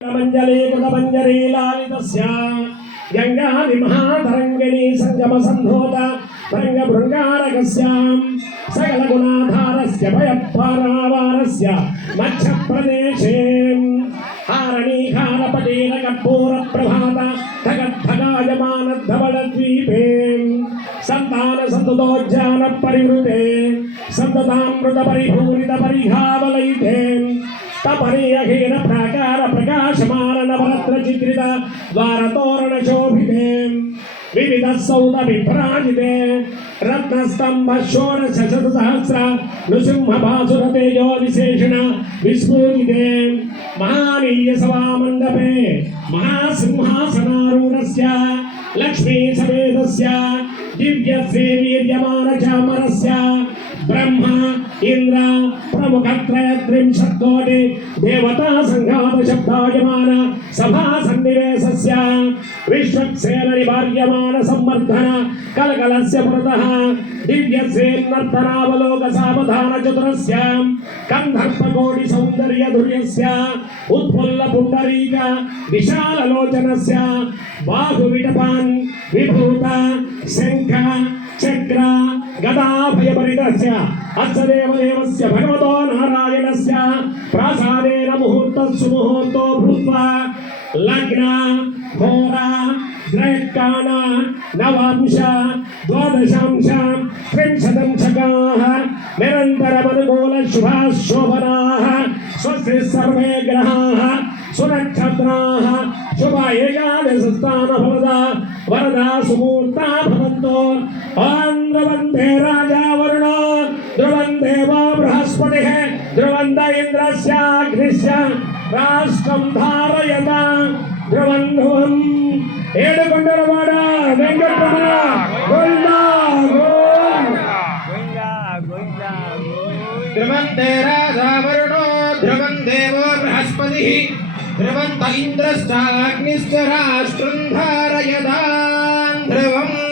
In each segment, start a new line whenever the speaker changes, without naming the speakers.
మంజలీకృతమంజరీ లాలితస్య గంగాది మహాతరంగిణీ సంగమ సంధోత తరంగ భృంగారకస్యాం సకల గుణాధారస్య భయపారావారస్య మధ్య ప్రదేశే హారణీహారపటీల కర్పూర ప్రభాత సంతాన సంతతోజ్జాన పరివృతే సంతతామృత పరిపూరిత పరిహార तपनीयहीन प्राकार प्रकाशमान नवरत्न चित्रित शोभिते विविध सौद विभ्राजिते शोर शशत सहस्र नृसिंह भासुर तेजो विशेषण विस्फूजिते महानीय सभा मंडपे महासिंहासनारूढ़ लक्ष्मी समेत दिव्य श्री वीर्यमान चामर ఇంద్ర ప్రముఖ త్రయత్రింశత్కోటి దేవతా సంఘాత శబ్దాయమాన సభా సన్నివేశస్య విశ్వక్సేన నివార్యమాన సంవర్ధన కలకలస్య పురతః దివ్యసేన్నర్తనావలోక సావధాన చతురస్య కంధర్పకోటి సౌందర్య ధుర్యస్య ఉత్ఫుల్ల పుండరీక విశాలలోచనస్య బాహు విటపాన్ విభూత శంఖ गदाभयपरितस्य अक्षदेवदेवस्य भगवतो नारायणस्य, प्रासादेन मुहूर्तस्सु मुहूर्तो भूत्वा, लग्न होरा द्रष्टान नवांश, द्वादशांश, त्रिंशदंशकाः, निरन्तरमनुकूलशुभाशोभनाः स्वस्ति सर्वे ग्रहाः सुनक्षत्राः సునక్షత్రాः శుభ ఏకాదశస్థాన ఫలద వరదా సుమూర్తా భవంతో ఆంధ్రవందే రాజా వరుణ ధ్రువందేవో బృహస్పతి ధ్రువంద ఇంద్రస్యాగ్నిశ్య రాష్ట్రం ధారయత ధ్రువం ధ్రువం ఏడుకొండలవాడ వెంకటరమణ గోవింద గోవింద
ధ్రువంతే రాజావరుణో ధ్రువం దేవో బృహస్పతి ध्रुवन्त इन्द्रश्चाग्निश्च राष्ट्रन्धारयदान्ध्रुवम्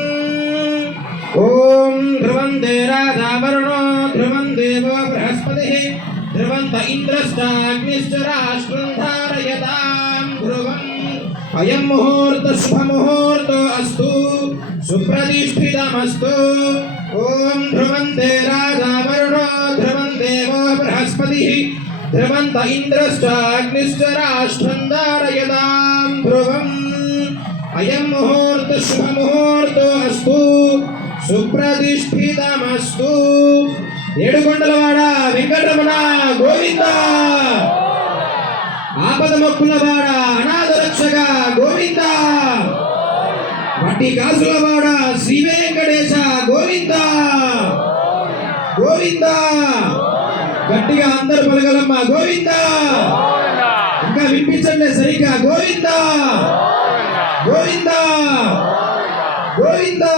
ॐ ध्रुवन् देरादावरुणो ध्रुवन् देवो बृहस्पतिः। ध्रुवन्त इन्द्रश्चाग्निश्च राष्ट्रन्धारयदाम् ध्रुवम्। अयं मुहूर्तः, शुभमुहूर्तो अस्तु। सुप्रतिष्ठितमस्तु। ॐ ध्रुवन् देरादावरुणो ध्रुवन् देवो बृहस्पतिः। ధ్రువంత ఇంద్రశ్చాగ్నిశ్చ రాష్ట్రం ధారయదాం ధ్రువం. అయం ముహూర్త శుభ శుభముహూర్తో అస్తు సుప్రతిష్ఠితమస్తు. ఏడుకొండలవాడ వెంకటరమణ గోవింద. ఆపద మొక్కులవాడ అనాథరక్షక గోవింద. వడ్డీ కాసులవాడ శ్రీ వెంకటేశ గోవింద. గోవిందా. గట్టిగా అందరు పలకలమ్మా. గోవింద! ఇంకా వినిపించండి సరిగ్గా. గోవింద! గోవింద! గోవిందా!